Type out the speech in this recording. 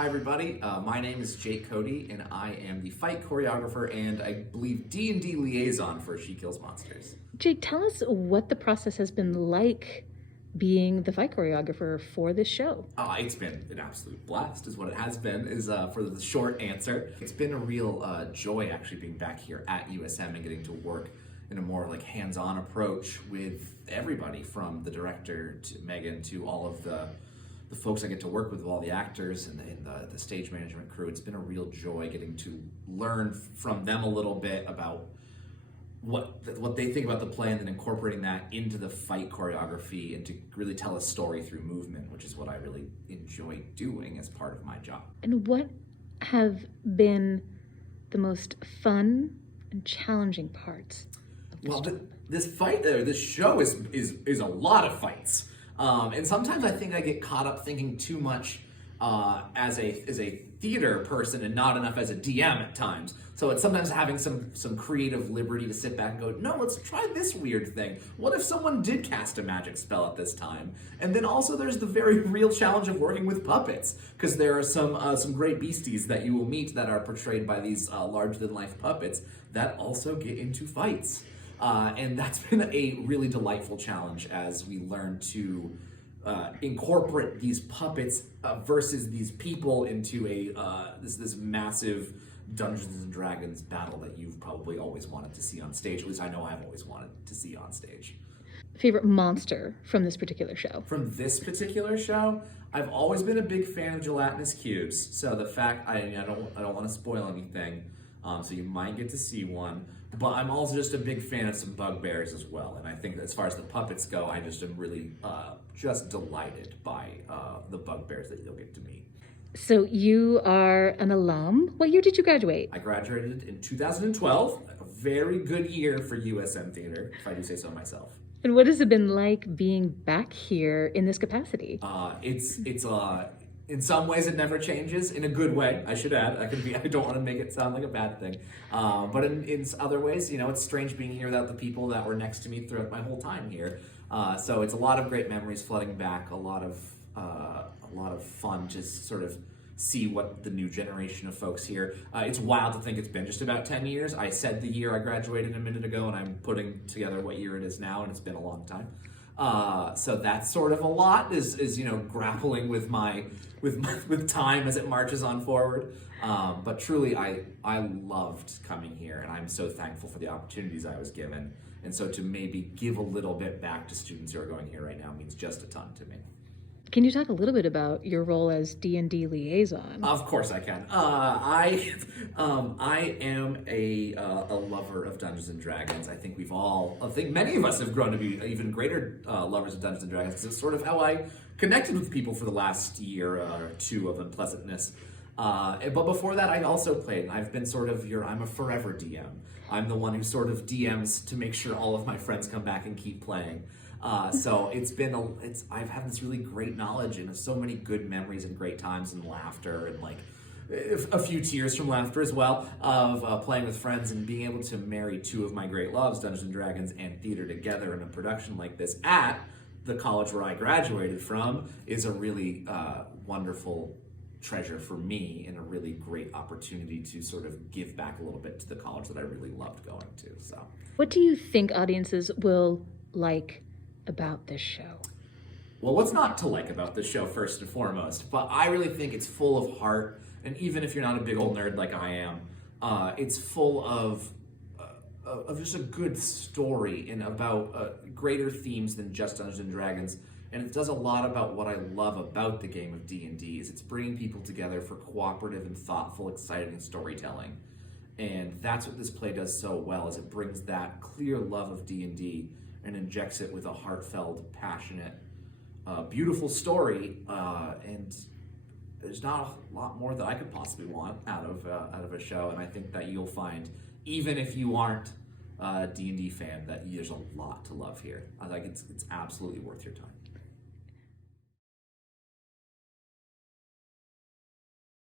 Hi everybody, my name is Jake Cote and I am the fight choreographer and I believe D&D Liaison for She Kills Monsters. Jake, tell us what the process has been like being the fight choreographer for this show. It's been an absolute blast is what it has been, is for the short answer. It's been a real joy actually being back here at USM and getting to work in a more like hands-on approach with everybody from the director to Megan to all of the folks I get to work with all the actors and the stage management crew. It's been a real joy getting to learn from them a little bit about what they think about the play and then incorporating that into the fight choreography and to really tell a story through movement, which is what I really enjoy doing as part of my job. And what have been the most fun and challenging parts of this show? This show is a lot of fights. And sometimes I think I get caught up thinking too much as a theater person and not enough as a DM at times. So it's sometimes having some creative liberty to sit back and go, no, let's try this weird thing. What if someone did cast a magic spell at this time? And then also there's the very real challenge of working with puppets, because there are some great beasties that you will meet that are portrayed by these larger-than-life puppets that also get into fights. And that's been a really delightful challenge as we learn to incorporate these puppets versus these people into this massive Dungeons and Dragons battle that you've probably always wanted to see on stage. At least I know I've always wanted to see on stage. Favorite monster from this particular show? From this particular show, I've always been a big fan of gelatinous cubes. So the fact I don't want to spoil anything, so you might get to see one. But I'm also just a big fan of some bugbears as well. And I think that as far as the puppets go, I just am really just delighted by the bugbears that you'll get to meet. So you are an alum. What year did you graduate? I graduated in 2012, a very good year for USM Theatre, if I do say so myself. And what has it been like being back here in this capacity? It's in some ways it never changes, in a good way, I should add. I don't want to make it sound like a bad thing. But in other ways, it's strange being here without the people that were next to me throughout my whole time here. So it's a lot of great memories flooding back, a lot of fun to sort of see what the new generation of folks here. It's wild to think it's been just about 10 years. I said the year I graduated a minute ago, and I'm putting together what year it is now, and it's been a long time. So that's sort of a lot, is grappling with with time as it marches on forward. But truly, I loved coming here, and I'm so thankful for the opportunities I was given. And so to maybe give a little bit back to students who are going here right now means just a ton to me. Can you talk a little bit about your role as D&D Liaison? Of course I can. I am a lover of Dungeons and Dragons. I think many of us have grown to be even greater lovers of Dungeons and Dragons, because it's sort of how I connected with people for the last year or two of unpleasantness. But before that, I also played, and I've been I'm a forever DM. I'm the one who sort of DMs to make sure all of my friends come back and keep playing. So I've had this really great knowledge and so many good memories and great times and laughter and like a few tears from laughter as well of playing with friends and being able to marry two of my great loves, Dungeons and Dragons and theater, together in a production like this at the college where I graduated from is a really wonderful treasure for me and a really great opportunity to sort of give back a little bit to the college that I really loved going to. So, what do you think audiences will like about this show? Well, what's not to like about this show, first and foremost? But I really think it's full of heart, and even if you're not a big old nerd like I am, it's full of just a good story and about greater themes than just Dungeons and Dragons. And it does a lot about what I love about the game of D&D, is it's bringing people together for cooperative and thoughtful, exciting storytelling. And that's what this play does so well, is it brings that clear love of D&D and injects it with a heartfelt, passionate, beautiful story. And there's not a lot more that I could possibly want out of a show. And I think that you'll find, even if you aren't a D&D fan, that there's a lot to love here. I think it's absolutely worth your time.